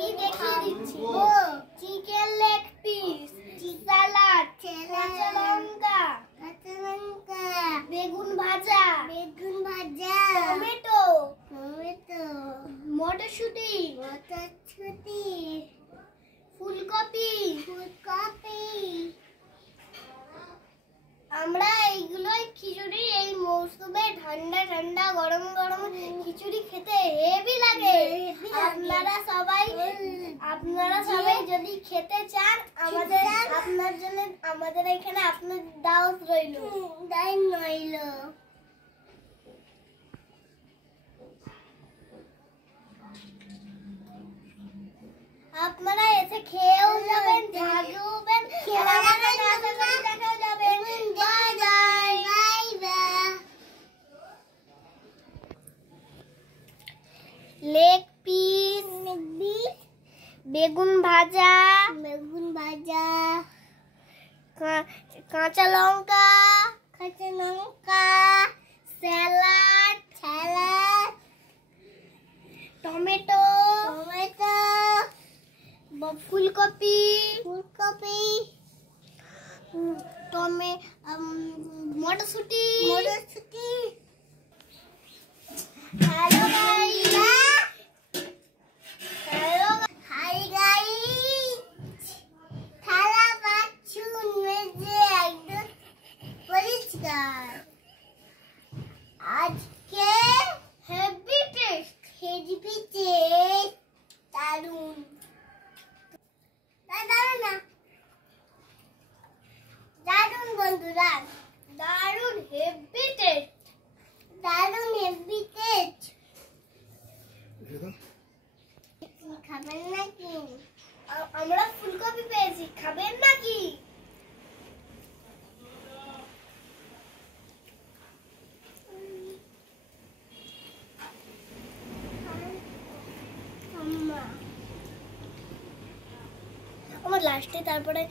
আমি দেখিয়ে দিচ্ছি। চিকেন লেগ পিস, সালাড, কাঁচা লঙ্কা, বেগুন ভাজা, টমেটো, মটরশুঁটি, ফুলকপি। আমরা এইগুলোই খিচুড়ি এই মৌসুমে ঠান্ডা ঠান্ডা গরম গরম খিচুড়ি খেতে হেভি লাগে। আপনারা সবাই যদি খেতে চান আপনার জন্য আমাদের এখানে আপনার দাওয়াত রইল। আপনারা এসে খেয়েও যাবেন, থাকবেন, দেখাও যাবেন। লেগ পিস, বেগুন ভাজা, কাঁচা লঙ্কা, স্যালাড, টমেটো, ফুলকপি, মটরশুঁটি। হ্যালো গাইস, থালা বাছুন মেজে একদম পরিষ্কার। আজকে হেভি টেস্ট, দারুন না, দারুন বন্ধুরা, দারুন হেভি টেস্ট, খাবেন নাকি? আমরা ফুলকপি পেয়েছি, খাবেন নাকি? আমার লাস্টে, তারপরে